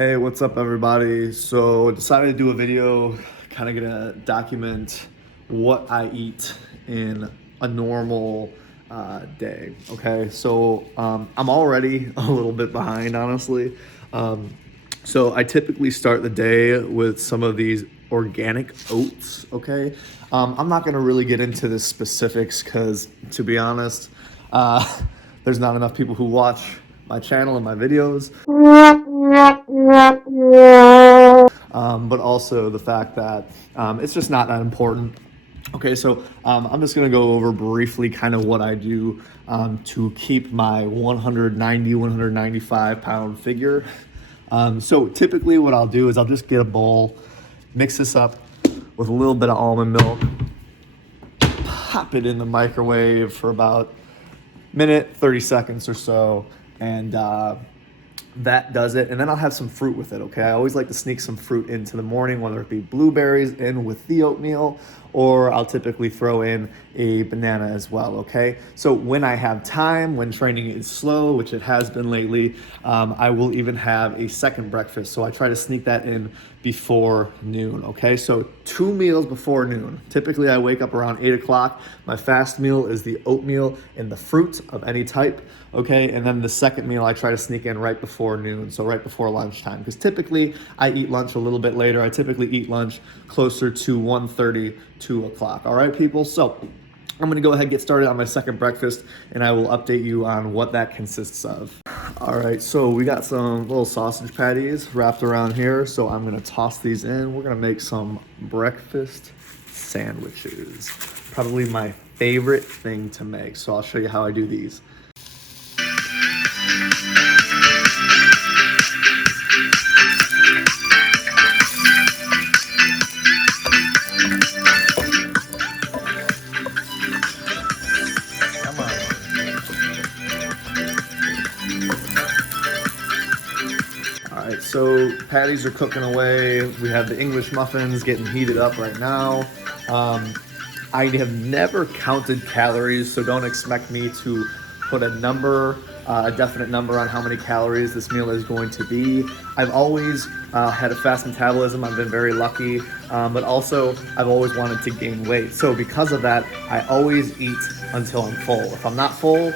Hey, what's up, everybody? So, decided to do a video, kind of gonna document what I eat in a normal day. Okay, so I'm already a little bit behind, honestly. Um, so, I typically start the day with some of these organic oats. Okay, I'm not gonna really get into the specifics because, to be honest, there's not enough people who watch my channel and my videos. But also the fact that it's just not that important. Okay, so I'm just going to go over briefly kind of what I do to keep my 190, 195 pound figure. So typically, what I'll do is I'll just get a bowl, mix this up with a little bit of almond milk, pop it in the microwave for about minute, 30 seconds or so, and that does it. And then I'll have some fruit with it. Okay, I always like to sneak some fruit into the morning, whether it be blueberries in with the oatmeal, or I'll typically throw in a banana as well. Okay, so when I have time, when training is slow, which it has been lately, I will even have a second breakfast. So I try to sneak that in before noon. Okay, so 2 meals before noon. Typically I wake up around 8 o'clock. My fast meal is the oatmeal and the fruit of any type. Okay, and then the second meal I try to sneak in right before noon, so right before lunchtime, because typically I eat lunch a little bit later. I typically eat lunch closer to 1:30, 2 o'clock. All right, people, so I'm gonna go ahead and get started on my second breakfast, and I will update you on what that consists of. All right, so we got some little sausage patties wrapped around here, so I'm gonna toss these in. We're gonna make some breakfast sandwiches. Probably my favorite thing to make, so I'll show you how I do these. Come on. All right, so patties are cooking away. We have the English muffins getting heated up right now. Um, I have never counted calories, so don't expect me to put a definite number on how many calories this meal is going to be. I've always had a fast metabolism. I've been very lucky, but also I've always wanted to gain weight. So because of that, I always eat until I'm full. If I'm not full,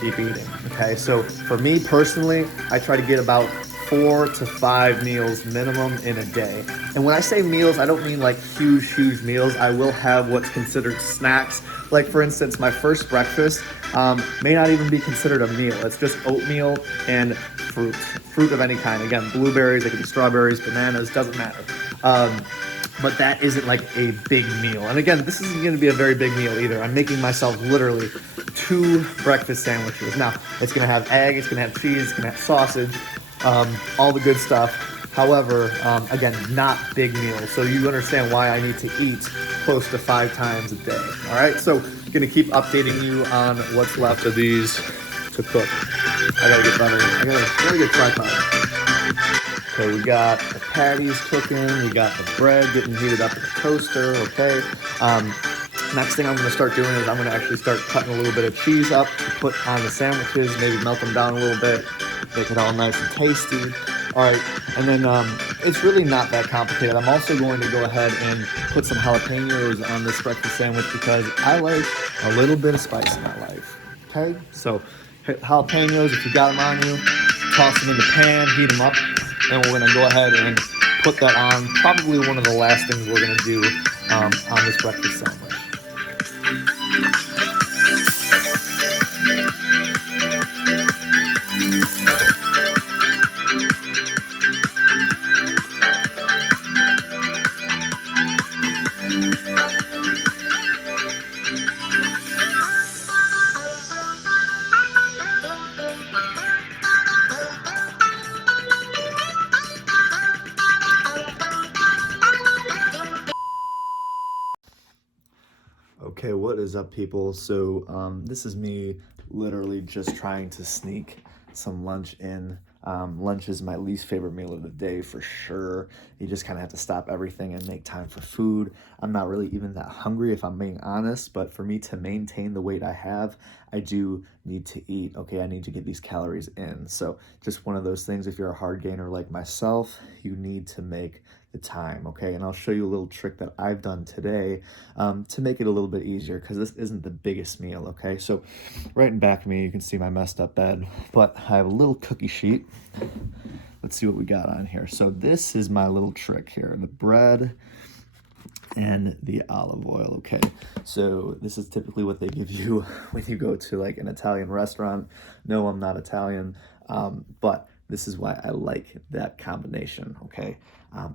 keep eating. Okay, so for me personally, I try to get about 4 to 5 meals minimum in a day. And when I say meals, I don't mean like huge meals. I will have what's considered snacks. Like for instance, my first breakfast may not even be considered a meal. It's just oatmeal and fruit of any kind. Again, blueberries, it could be strawberries, bananas, doesn't matter. But that isn't like a big meal. And again, this isn't going to be a very big meal either. I'm making myself literally 2 breakfast sandwiches. Now, it's going to have egg, it's going to have cheese, it's going to have sausage, all the good stuff. However, again, not big meals. So you understand why I need to eat close to 5 times a day. All right, so I'm going to keep updating you on what's left of these to cook. I got to get better. I got to get tripod. Okay, we got the patties cooking, we got the bread getting heated up in the toaster, okay? Next thing I'm gonna start doing is I'm gonna actually start cutting a little bit of cheese up to put on the sandwiches, maybe melt them down a little bit, make it all nice and tasty. All right, and then it's really not that complicated. I'm also going to go ahead and put some jalapenos on this breakfast sandwich because I like a little bit of spice in my life, okay? So jalapenos, if you got them on you, toss them in the pan, heat them up, and we're gonna go ahead and put that on. Probably one of the last things we're gonna do on this breakfast sandwich. Okay, what is up, people? So this is me literally just trying to sneak some lunch in. Lunch is my least favorite meal of the day for sure. You just kind of have to stop everything and make time for food. I'm not really even that hungry if I'm being honest, but for me to maintain the weight I have, I do need to eat. Okay, I need to get these calories in. So just one of those things, if you're a hard gainer like myself, you need to make the time, okay? And I'll show you a little trick that I've done today to make it a little bit easier, because this isn't the biggest meal, okay? So right in back of me, you can see my messed up bed, but I have a little cookie sheet. Let's see what we got on here. So this is my little trick here, the bread and the olive oil, okay? So this is typically what they give you when you go to like an Italian restaurant. No, I'm not Italian, but this is why I like that combination, okay?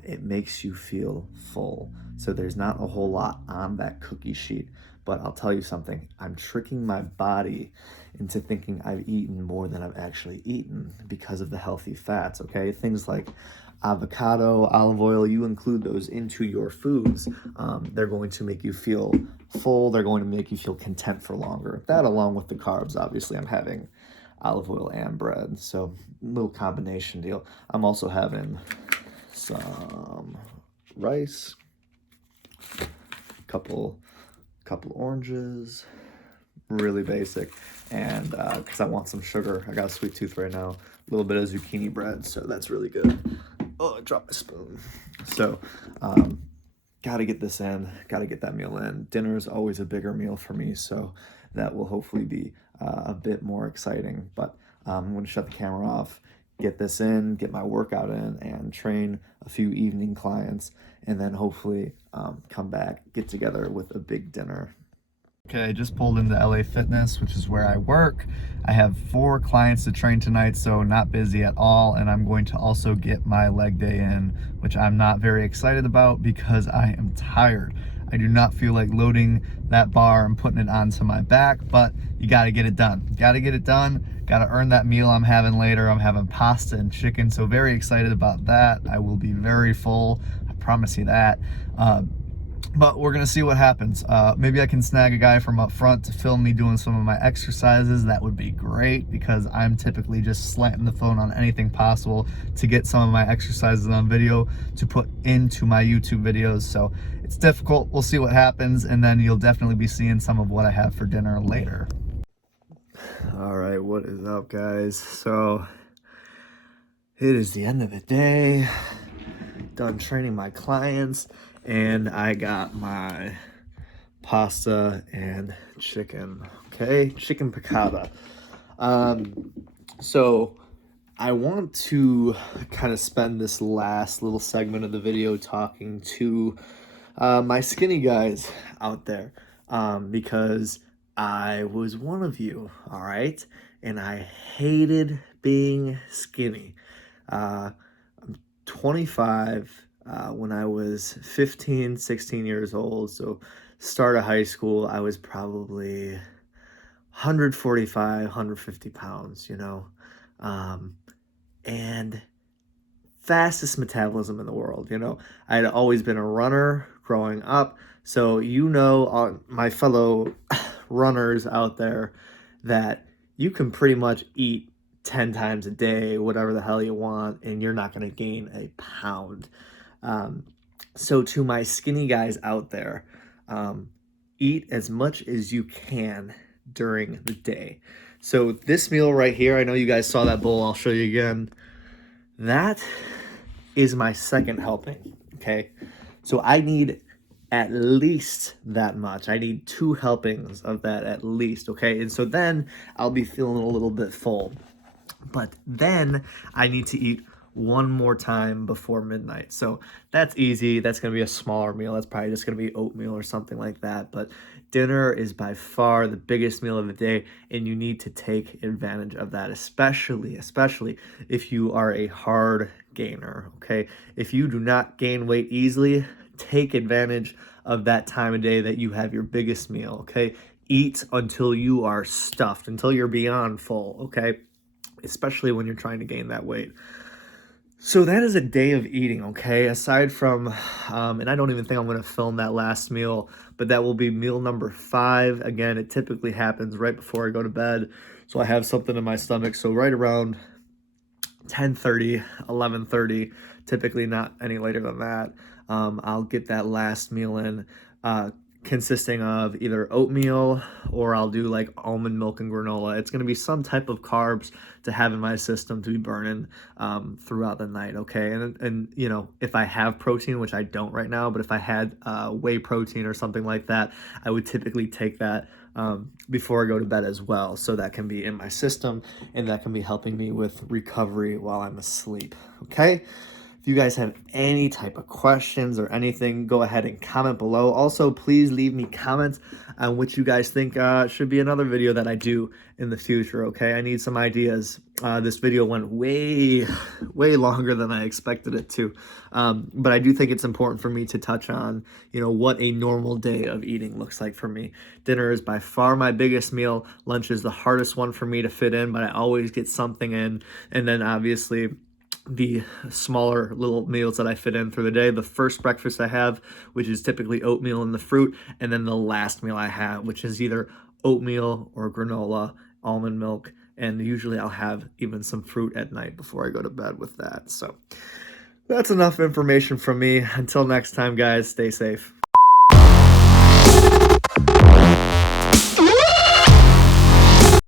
It makes you feel full. So there's not a whole lot on that cookie sheet, but I'll tell you something, I'm tricking my body into thinking I've eaten more than I've actually eaten because of the healthy fats, okay? Things like avocado, olive oil, you include those into your foods, they're going to make you feel full, they're going to make you feel content for longer. That along with the carbs, obviously I'm having olive oil and bread, so little combination deal. I'm also having some rice, couple oranges, really basic, and because I want some sugar, I got a sweet tooth right now, a little bit of zucchini bread, so that's really good. Oh, I dropped my spoon. So gotta get this in, gotta get that meal in. Dinner is always a bigger meal for me, so that will hopefully be a bit more exciting. But I'm gonna shut the camera off, get this in, get my workout in, and train a few evening clients, and then hopefully come back, get together with a big dinner. Okay, I just pulled into LA Fitness, which is where I work. I have 4 clients to train tonight, so not busy at all. And I'm going to also get my leg day in, which I'm not very excited about because I am tired. I do not feel like loading that bar and putting it onto my back, but you gotta get it done. Gotta get it done, gotta earn that meal I'm having later. I'm having pasta and chicken, so very excited about that. I will be very full, I promise you that. But we're gonna see what happens. Maybe I can snag a guy from up front to film me doing some of my exercises. That would be great, because I'm typically just slanting the phone on anything possible to get some of my exercises on video to put into my YouTube videos. So it's difficult. We'll see what happens, and then you'll definitely be seeing some of what I have for dinner later. All right, what is up, guys? So it is the end of the day. Done training my clients, and I got my pasta and chicken, okay? Chicken piccata. So I want to kind of spend this last little segment of the video talking to my skinny guys out there, because I was one of you, all right? And I hated being skinny. I'm 25. When I was 15, 16 years old, so start of high school, I was probably 145, 150 pounds, you know, and fastest metabolism in the world, you know. I had always been a runner growing up, so you know, my fellow runners out there, that you can pretty much eat 10 times a day, whatever the hell you want, and you're not going to gain a pound. So to my skinny guys out there, eat as much as you can during the day. So this meal right here, I know you guys saw that bowl, I'll show you again. That is my second helping, okay? So I need at least that much. I need 2 helpings of that at least, okay? And so then I'll be feeling a little bit full. But then I need to eat one more time before midnight. So that's easy. That's going to be a smaller meal. That's probably just going to be oatmeal or something like that. But dinner is by far the biggest meal of the day, and you need to take advantage of that, especially if you are a hard gainer, okay? If you do not gain weight easily, take advantage of that time of day that you have your biggest meal, okay? Eat until you are stuffed, until you're beyond full, okay? Especially when you're trying to gain that weight. So that is a day of eating, okay? Aside from, and I don't even think I'm going to film that last meal, but that will be meal number 5. Again, it typically happens right before I go to bed, so I have something in my stomach. So right around 10:30, 11:30, typically not any later than that, I'll get that last meal in. consisting of either oatmeal or I'll do like almond milk and granola. It's going to be some type of carbs to have in my system to be burning throughout the night. Okay. And, you know, if I have protein, which I don't right now, but if I had whey protein or something like that, I would typically take that before I go to bed as well. So that can be in my system and that can be helping me with recovery while I'm asleep. Okay. If you guys have any type of questions or anything, go ahead and comment below. Also, please leave me comments on what you guys think should be another video that I do in the future, okay? I need some ideas. This video went way longer than I expected it to. But I do think it's important for me to touch on, you know, what a normal day of eating looks like for me. Dinner is by far my biggest meal. Lunch is the hardest one for me to fit in, but I always get something in. And then obviously, the smaller little meals that I fit in through the day. The first breakfast I have, which is typically oatmeal and the fruit, and then the last meal I have, which is either oatmeal or granola, almond milk, and usually I'll have even some fruit at night before I go to bed with that. So that's enough information from me. Until next time, guys, stay safe.